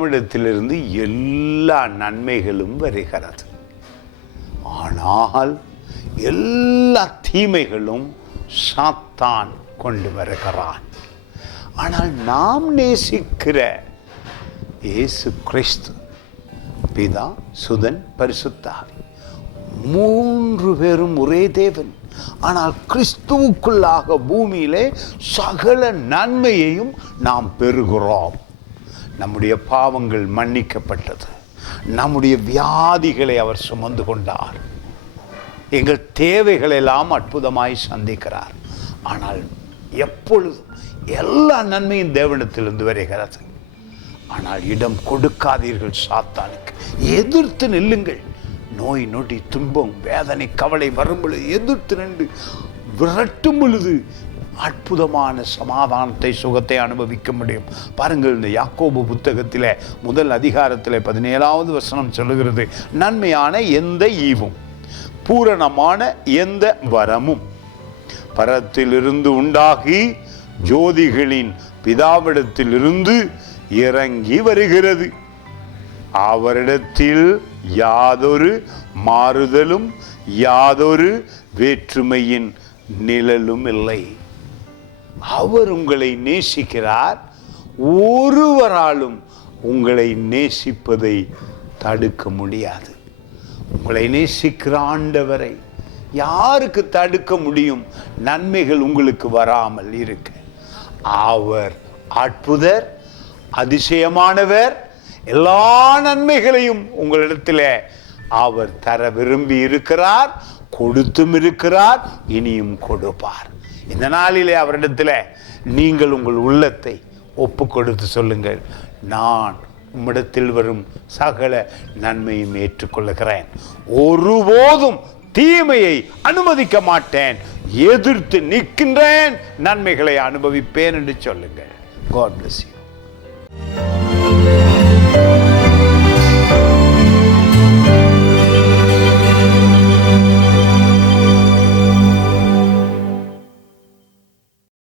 பிதாவிடத்திலிருந்து எல்லா நன்மைகளும் வருகிறது. ஆனால் எல்லா தீமைகளும் சாத்தான் கொண்டு வருகிறான். ஆனால் நாம் நேசிக்கிற இயேசு கிறிஸ்து, பிதா, சுதன், பரிசுத்த ஆவி, 3 பேரும் ஒரே தேவன். ஆனால் கிறிஸ்துவுக்குள்ளாக பூமியிலே சகல நன்மையையும் நாம் பெறுகிறோம். நம்முடைய பாவங்கள் மன்னிக்கப்பட்டது. நம்முடைய வியாதிகளை அவர் சுமந்து கொண்டார். எங்கள் தேவைகளெல்லாம் அற்புதமாய் சந்திக்கிறார். ஆனால் எப்பொழுதும் எல்லா நன்மையும் தேவனிடத்திலிருந்து வருகிறது. ஆனால் இடம் கொடுக்காதீர்கள் சாத்தானுக்கு. எதிர்த்து நில்லுங்கள். நோய், நொடி, துன்பம், வேதனை, கவலை வரும் பொழுது எதிர்த்து நின்று விரட்டும் பொழுது அற்புதமான சமாதானத்தை, சுகத்தை அனுபவிக்க முடியும். பாருங்கள், இந்த யாக்கோபு புத்தகத்தில் முதல் அதிகாரத்தில் 17வது வசனம் சொல்லுகிறது, நன்மையான எந்த ஈவும் பூரணமான எந்த வரமும் பரத்திலிருந்து உண்டாகி ஜோதிகளின் பிதாவிடத்திலிருந்து இறங்கி வருகிறது. அவரிடத்தில் யாதொரு மாறுதலும் யாதொரு வேற்றுமையின் நிழலும் இல்லை. அவர் உங்களை நேசிக்கிறார். ஒருவராலும் உங்களை நேசிப்பதை தடுக்க முடியாது. உங்களை நேசிக்கிற ஆண்டவரை யாருக்கு தடுக்க முடியும்? நன்மைகள் உங்களுக்கு வராமல் இருக்க. அவர் அற்புதர், அதிசயமானவர். எல்லா நன்மைகளையும் உங்களிடத்தில் அவர் தர விரும்பி இருக்கிறார், கொடுத்தும் இருக்கிறார், இனியும் கொடுப்பார். இந்த நாளிலே அவரிடத்தில் நீங்கள் உங்கள் உள்ளத்தை ஒப்பு கொடுத்து சொல்லுங்கள், நான் உம்மிடத்தில் வரும் சகல நன்மையும் ஏற்றுக்கொள்கிறேன், ஒருபோதும் தீமையை அனுமதிக்க மாட்டேன், எதிர்த்து நிற்கின்றேன், நன்மைகளை அனுபவிப்பேன் என்று சொல்லுங்கள். God bless you.